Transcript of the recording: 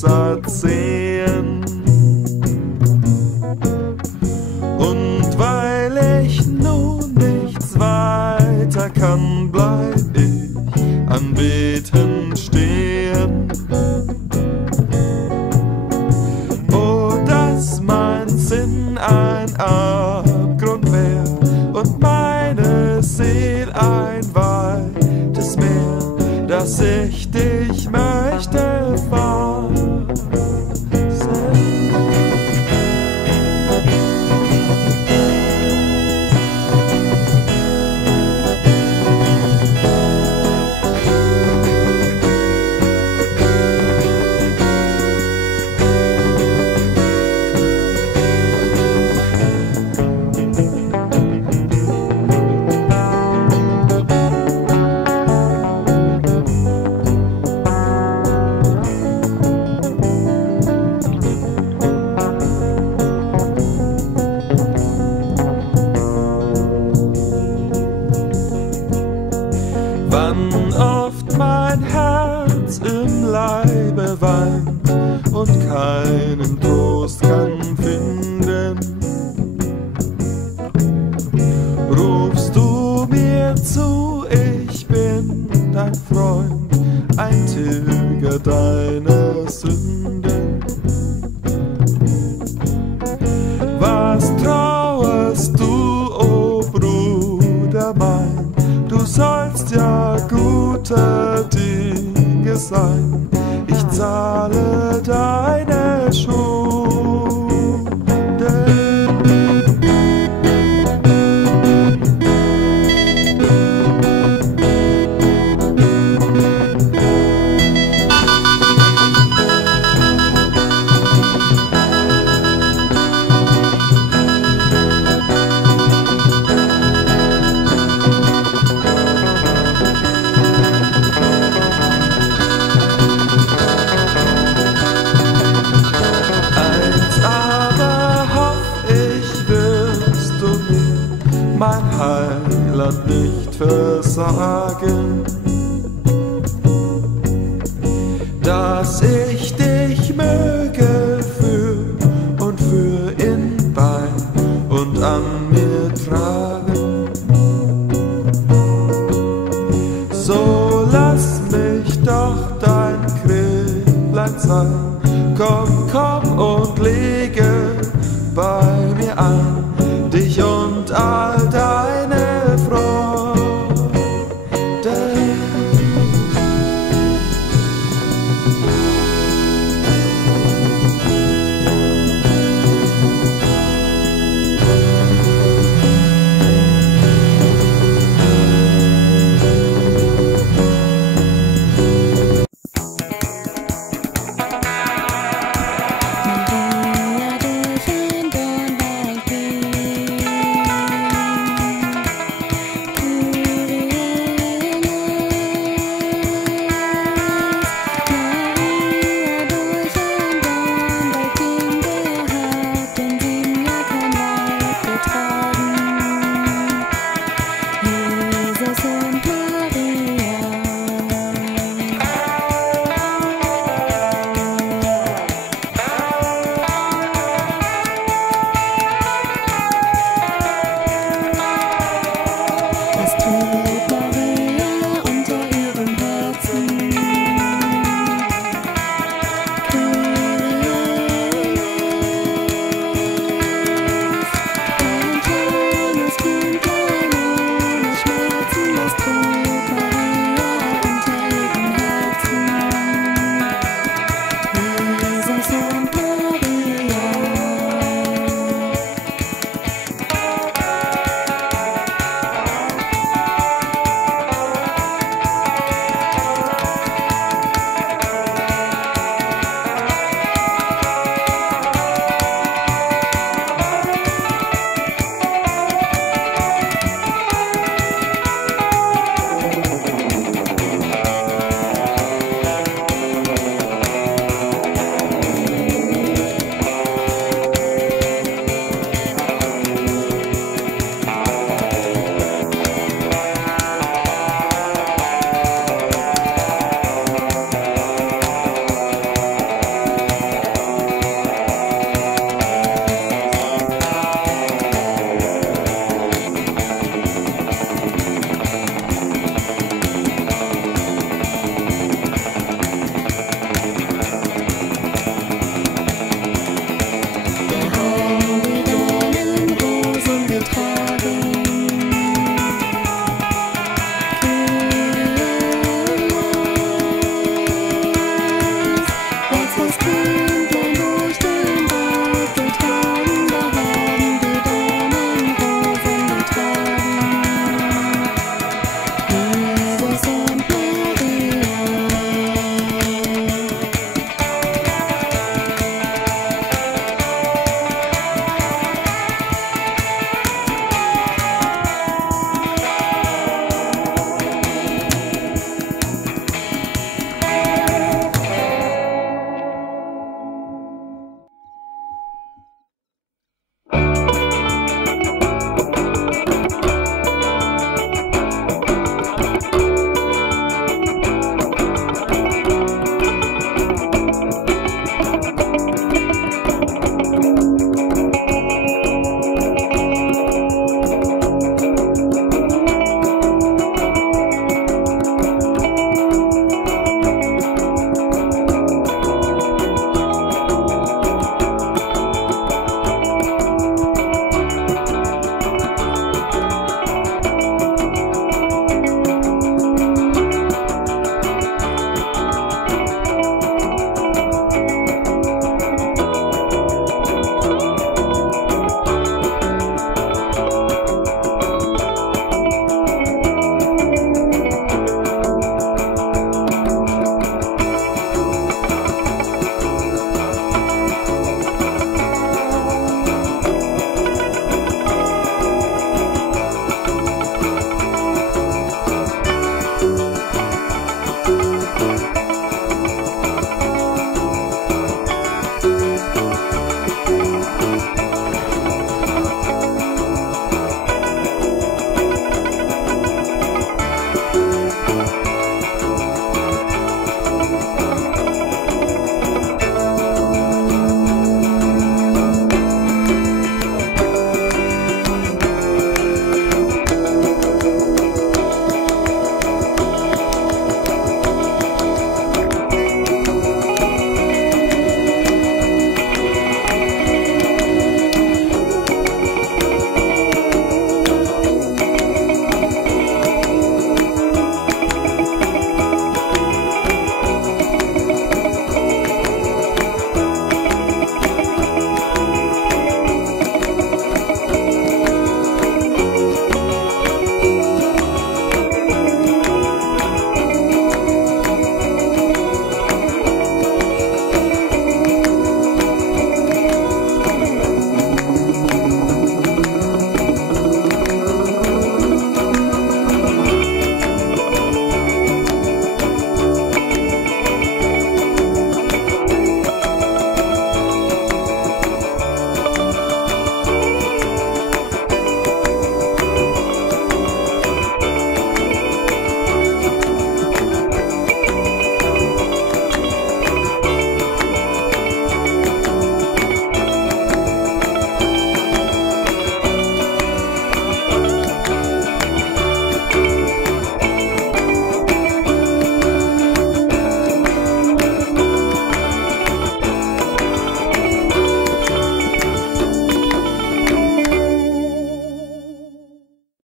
muss erzählen. Und weil ich nun nichts weiter kann, bleib ich anbetend stehen. Oh, dass mein Sinn ein Abgrund wär und meine Seele ein weites Meer, dass ich dich möchte fassen. Wann oft mein Herz im Leibe weint und keinen Trost kann finden, rufst du mir zu, ich bin dein Freund, ein Tilger deiner Sünden. Was trauerst du, o Bruder mein? Du sollst ja guter Dinge sein, ich zahle deine Schuld. Mein Heiland nicht versagen, dass ich dich möge für und für in bei und an mir tragen. So lass mich doch dein Kräblein sein, komm, komm und lege bei mir an.